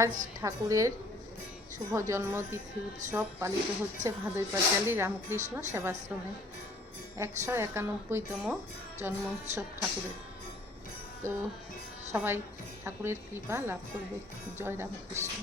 আজ ঠাকুরের শুভ জন্মতিথি উৎসব পালিত হচ্ছে ভাদই পাঁচালী রামকৃষ্ণ সেবাশ্রমে। 191তম জন্ম উৎসব ঠাকুরের। তো সবাই ঠাকুরের কৃপা লাভ করবে। জয় রামকৃষ্ণ।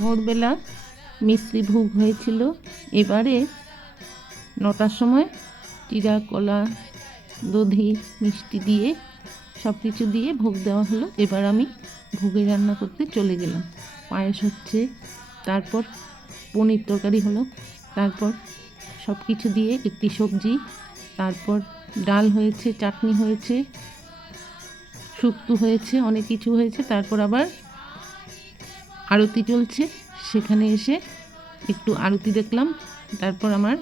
ভোরবেলা মিশ্রি ভোগ হয়েছিল। এবারে 9টার সময় চিড়া, কলা, দধি, মিষ্টি দিয়ে সব কিছু দিয়ে ভোগ দেওয়া হলো। এবার আমি ভোগে রান্না করতে চলে গেলাম। পায়েস হচ্ছে, তারপর পনির তরকারি হলো, তারপর সব কিছু দিয়ে একটি সবজি, তারপর ডাল হয়েছে, চাটনি হয়েছে, শুক্তো হয়েছে, অনেক কিছু হয়েছে। তারপর আবার আরতি চলছে, সেখানে এসে একটু আরতি দেখলাম। তারপর আমার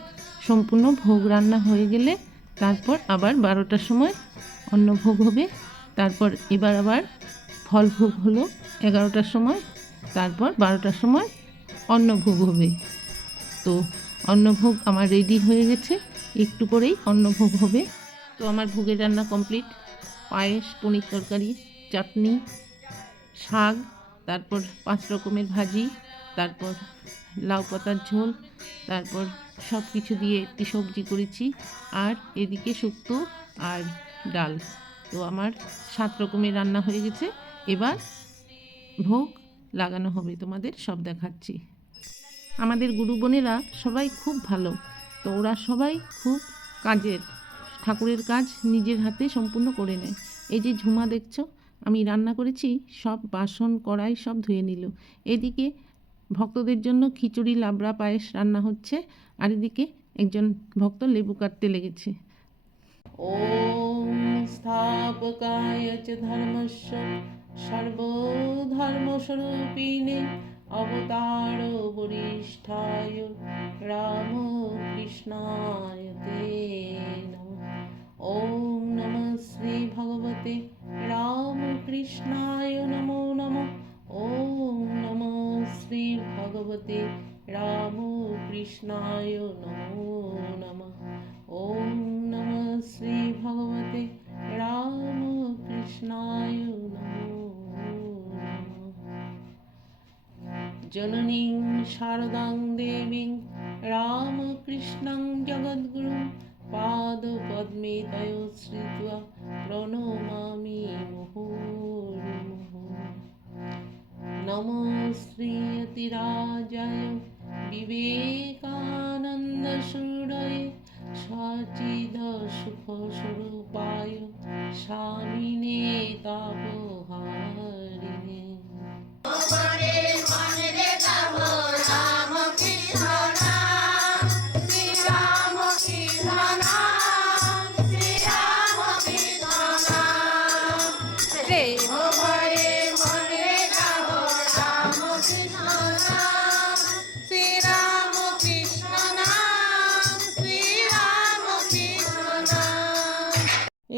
সম্পূর্ণ ভোগ রান্না হয়ে গেলে তারপর আবার 12টার সময় অন্নভোগ হবে। তারপর এবার আবার ফল ভোগ হলো 11টার সময়। তারপর 12টার সময় অন্নভোগ হবে। তো অন্নভোগ আমার রেডি হয়ে গেছে, একটু পরেই অন্নভোগ হবে। তো আমার ভোগের রান্না কমপ্লিট। পায়েস, পনির তরকারি, চাটনি, শাক, তারপর 5 রকমের ভাজি, তারপর লাউ পাতার ঝোল, তারপর সব কিছু দিয়ে একটি সবজি করেছি, আর এদিকে শুক্তো আর ডাল। তো আমার 7 রকমের রান্না হয়ে গেছে। এবার ভোগ লাগানো হবে, তোমাদের সব দেখাচ্ছি। আমাদের গুরু বোনেরা সবাই খুব ভালো। তো ওরা সবাই খুব কাজের, ঠাকুরের কাজ নিজের হাতে সম্পূর্ণ করে নেয়। এই যে ঝুমা দেখছো, আমি রান্না করেছি, সব বাসন কড়াই সব ধুয়ে নিল। এদিকে ভক্তদের জন্য খিচুড়ি, লাবড়া, পায়েস রান্না হচ্ছে, আর এদিকে একজন ভক্ত লেবু কাটতে লেগেছে। ওম স্থাপকায় চ ধর্মস্য সর্বধর্মস্বরূপিণে অবতার বরিষ্ঠায় রামকৃষ্ণায় তে নমঃ। ওম নমঃ শ্রী ভগবতে রামকৃষ্ণায় নমো নমঃ। ওম নমঃ শ্রী ভগবতে রামকৃষ্ণায় নমো নমঃ। ওম নমঃ শ্রী ভগবতে রামকৃষ্ণায় নমো নমঃ। জননীং শারদাং দেবীং রামকৃষ্ণং জগদ্গুরুং পাদপদ্মে তয়োশ্রিত্বা প্রণমামি মুহুর্মুহুঃ। নমো শ্রীয়তিরাজায় বিবেকানন্দসূরয়ে সচিদ সুখস্বরূপায় স্বামিনে তাপহারিণে।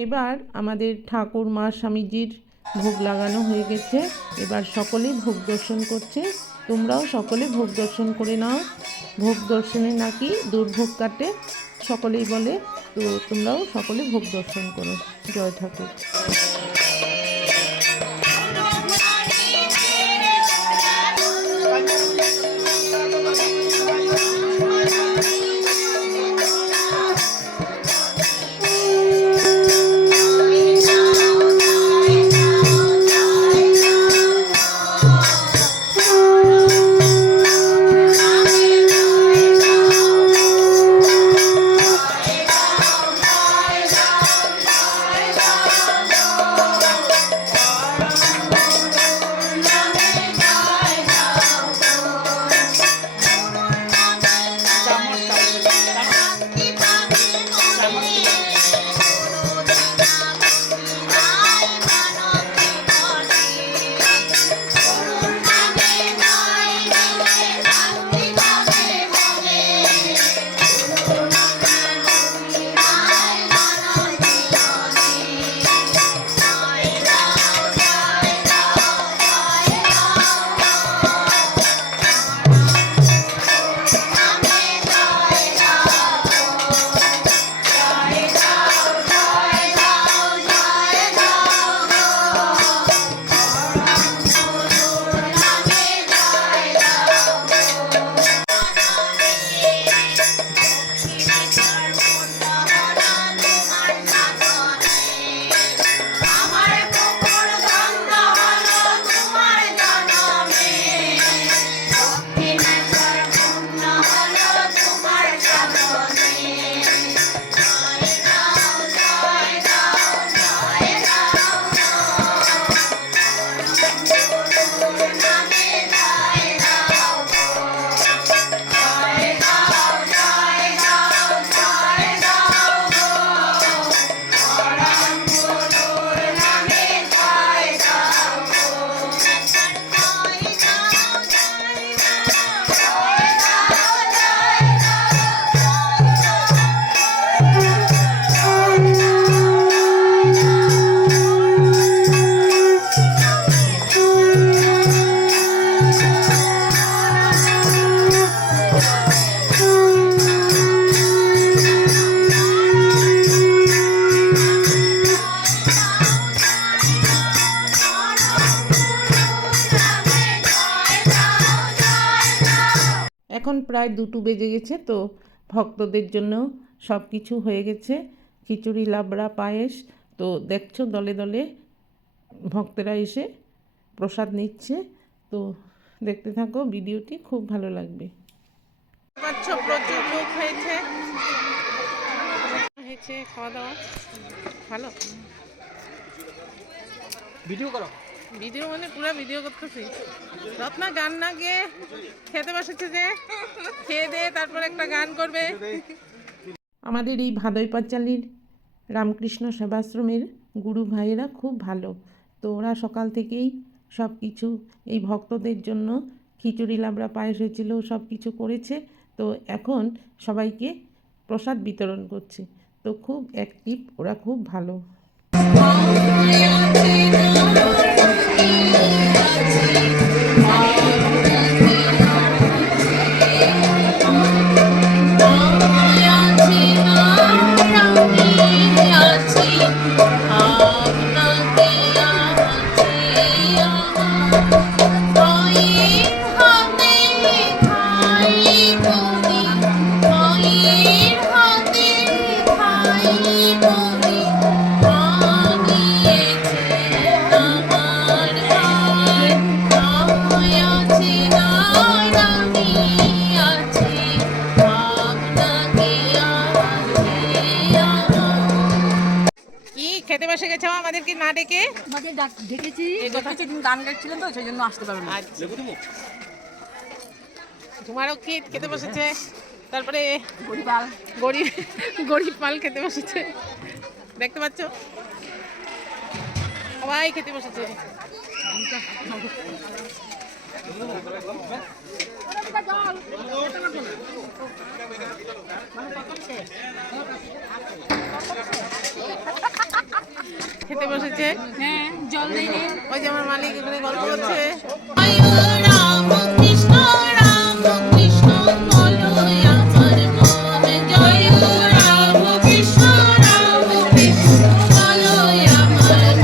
এবার আমাদের ঠাকুর মা স্বামীজির ভোগ লাগানো হয়ে গেছে, এবার সকলেই ভোগ দর্শন করছে। তোমরাও সকলে ভোগ দর্শন করে নাও। ভোগ দর্শনে নাকি দুর্ভোগ কাটে সকলেই বলে, তো তোমরাও সকলে ভোগ দর্শন করো। জয় ঠাকুর। এখন প্রায় 2টো বেজে গেছে, তো ভক্তদের জন্য সব কিছু হয়ে গেছে। খিচুড়ি, লাবড়া, পায়েস। তো দেখছো দলে দলে ভক্তরা এসে প্রসাদ নিচ্ছে। তো দেখতে থাকো ভিডিওটি, খুব ভালো লাগবে। প্রচুর লোক হয়েছে, খাওয়া দাওয়া ভালো। ভিডিও করো, ভিডিও মানে পুরো ভিডিও করতেছি। রত্না গান না গিয়ে খেতে বসেছে, যে খেয়ে দে তারপর একটা গান করবে। আমাদের এই ভাদই পাঁচালীর রামকৃষ্ণ সেবাশ্রমের গুরু ভাইয়েরা খুব ভালো। তো ওরা সকাল থেকেই সব কিছু এই ভক্তদের জন্য খিচুড়ি, লাবড়া, পায়েস হয়েছিল, সব কিছু করেছে। তো এখন সবাইকে প্রসাদ বিতরণ করছে। তো খুব অ্যাক্টিভ, ওরা খুব ভালো। খেতে বসে গেছে আমাদেরকে না ডেকে? আমাদের ডেকেছি, গান গাইছিলেন তো সেই জন্য আসতে পারবেন না। তোমারও খেতে বসেছে, তারপরে গরিপাল গরিব পাল খেতে বসেছে, দেখতে পাচ্ছ সবাই খেতে বসেছে। খেতে বসেছে। হ্যাঁ জল দেয়নি। ওই যে আমার মালিক এখানে গল্প করছে। রাম কৃষ্ণ বলো আমার মন জয় রাম কৃষ্ণ বলো আমার মন জয় অবতার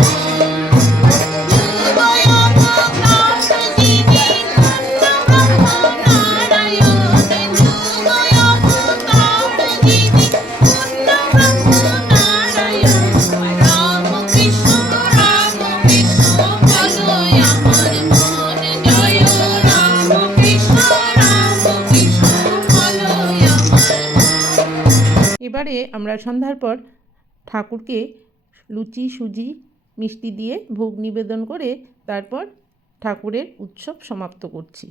এবারে আমরা সন্ধ্যার পর ঠাকুরকে লুচি সুজি মিষ্টি দিয়ে ভোগ নিবেদন করে তারপর ঠাকুরের উৎসব সমাপ্ত করছি।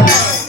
জয়